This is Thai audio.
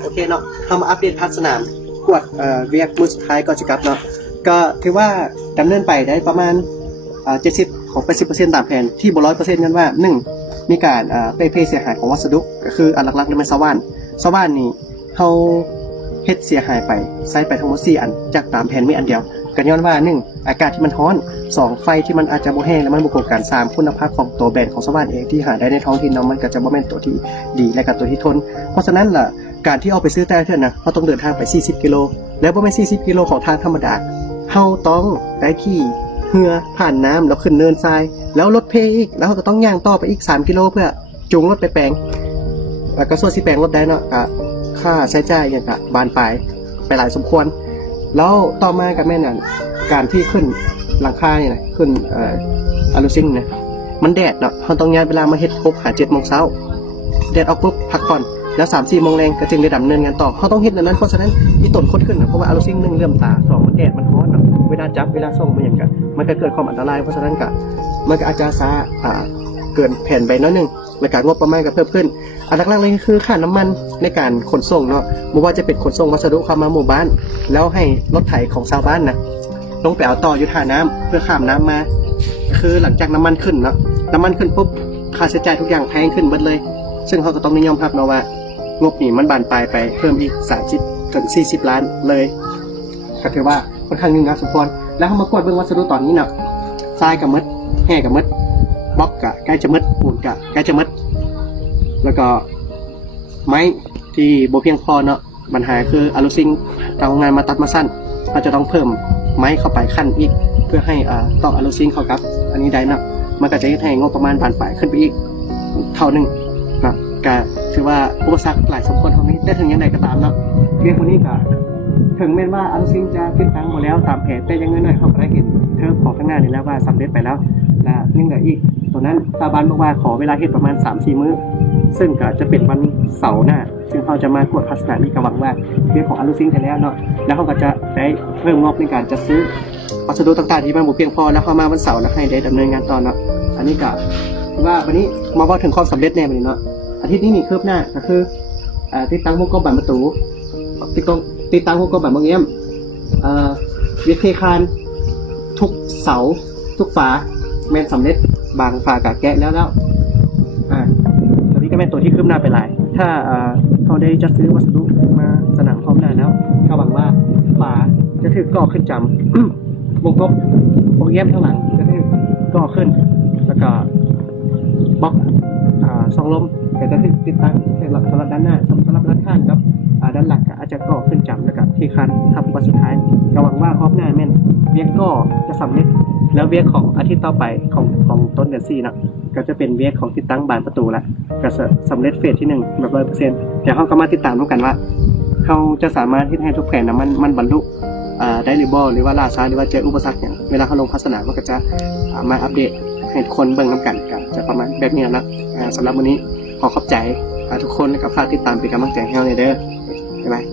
โอเคเนาะทำมาอัปเดตภาคสนามกวดเวียกมือสุดท้ายก่อนจะกลับเนาะก็ถือว่าดำเนินไปได้ประมาณ70ของ80%ตามแผนที่บ่100%กันว่า1มีการไปเพเสียหายของวัสดุก็คืออันหลักๆเลยมันสว่านนี่เฮาเฮ็ดเสียหายไปใช้ไปทั้งหมด4อันจากตามแผนมีอันเดียวกันย้อนว่า1อากาศที่มันร้อน2ไฟที่มันอาจจะบ่แห้งแล้วมันบ่กบกัน3คุณภาพของตัวแบรนด์ของสว่านเองที่หาได้ในท้องถิ่นเนาะมันก็จะบ่แม่นตัวที่ดีและก็ตัวที่ทนเพราะฉะนั้นล่ะการที่เอาไปซื้อแต่ละเทื่อนะเราต้องเดินทางไป40กิโลแล้วบ่แม่น40กิโลของทางธรรมดาเฮาต้องได้ขี่เรือผ่านน้ำแล้วขึ้นเนินทรายแล้วรถเพอีกแล้วเราก็ต้องย่างต่อไปอีก3กิโลเพื่อจูงรถไปแปลงแล้วก็ส่วนสิแปลงรถได้เนาะก็ค่าใช้จ่ายอย่างก็บานปลายไปหลายสมควรแล้วต่อมากับแม่นั่นการที่ขึ้นหลังคาเนี่ยนะขึ้นอะลูซิงนะมันแดดเนาะเราต้องย้ายเวลามาเฮ็ดครบหา7 โมงเช้าแดดออกปุ๊บพักผ่อนแล้ว3-4 โมงแรงก็จึงได้ดำเนินงานต่อเขาต้องเฮ็ดนั้นเพราะฉะนั้นที่ต้นคดขึ้นนะเพราะว่าอะลูซิง1เริ่มตา2มันแดดมันร้อนเนาะเวลาจับเวลาส่งมันอย่างกันมันก็เกิดความอันตรายเพราะฉะนั้นก็มันก็อาจจะช้าเกินแผนไปน้อยนึงและการงบประมาณก็เพิ่มขึ้นอันหลักๆเลยคือค่าน้ำมันในการขนส่งเนาะไม่ว่าจะเป็นขนส่งวัสดุเข้ามาหมู่บ้านแล้วให้รถไถของชาวบ้านนะลงไปเอาต่ออยู่ท่าน้ำเพื่อข้ามน้ำมาคือหลังจากน้ำมันขึ้นเนาะน้ำมันขึ้นปุ๊บค่าใช้จ่ายทุกอย่างแพงขึ้นหมดเลยซึ่งเขาก็ต้องยอมรับเนาะว่างบนี้มันบานปลายไปเพิ่มอีก30 ถึง 40 ล้านเลยก็ถือว่าค่อนข้างยุ่งยากสมควรแล้วเขามากวดเบื้องวัสดุตอนนี้เนาะทรายกับมดแห่กับมดบล็อกกะใกล้จะมดปูนกะใกล้จะมดแล้วก็ไม้ที่บ่เพียงพอเนาะปัญหาคืออะลูซิงทางโรงงานมาตัดมาสั้นเราจะต้องเพิ่มไม้เข้าไปขั้นอีกเพื่อให้ต่ออะลูซิงเข้ากับอันนี้ได้เนาะมันก็จะให้งบประมาณบานปลายขึ้นไปอีกเท่านึงนะก็ถือว่าอุปสรรคหลายสมควรเท่านี้แต่ถึงยังไงก็ตามเนาะเรื่องพวกนี้ก็ถึงแม้ว่าอะลูซิงจะติดตั้งหมดแล้วตามแผนแต่ยังน้อยๆเขาก็ได้เห็นเทอมของข้างหน้านี่แล้วว่าสำเร็จไปแล้วและยังเหลืออีกตัวนั้นชาวบ้านบอกว่าขอเวลาเฮ็ดประมาณ 3-4 มื้อซึ่งก็จะเป็นวันเสาร์หน้าซึ่งเขาจะมากวดภาคสนามนี้ก็หวังว่าเรื่องของอะลูซิงไปแล้วเนาะแล้วเขาก็จะได้เพิ่มงบในการจัดซื้อวัสดุต่างๆที่มันบ่เพียงพอแล้วเข้ามาวันเสาร์แล้วให้ได้ดำเนินงานต่อเนาะอันนี้ก็ว่าวันนี้มาว่าถึงความสำเร็จแน่วันนี้เนาะอาทิตย์นี้มีคืบหน้าก็คือติดตั้งวงกบบันประตูติดตั้งวงกบบันบางเยี่ยมเวียดเทคานทุกเสาทุกฝาแม่นสำเร็จบางฝากะแกะแล้วตัวนี้ก็เป็นตัวที่คืบหน้าไปหลายถ้าเขาได้จะซื้อวัสดุมาสนามพร้อมหน้าแล้วก็หวังว่าฝาจะถึกก่อขึ้นจำวงกบวงเยี่ยมข้างหลังจะถึกก่อขึ้นแล้วก็บล็อกซองลมก็จะถึกติดตั้งสำหรับด้านหน้าสำหรับด้านข้างครับด้านหลังก็อาจจะก่อขึ้นจำแล้วก็ที่คันทำวันสุดท้ายก็หวังว่าพร้อมหน้าแม่นเวียกก็จะสำเร็จแล้วเวียกของอาทิตย์ต่อไปของต้นเดือน4นะก็จะเป็นเวียกของติดตั้งบานประตูละก็สำเร็จเฟสที่1แบบ100%เดี๋ยวเขาก็มาติดตามกันว่าเขาจะสามารถที่ให้ทุกแผนนะมันบรรลุได้หรือบ่หรือว่าล่าช้าหรือว่าเจออุปสรรคอย่างเวลาเขาลงพัฒนามันก็จะมาอัปเดตให้ทุกคนเบิ่งน้ำกันจะประมาณแบบนี้นะสำหรับวันนี้ขอขอบใจทุกคนและก็ฝากติดตามเป็นกำลังใจให้เราเด้อบ๊ายบาย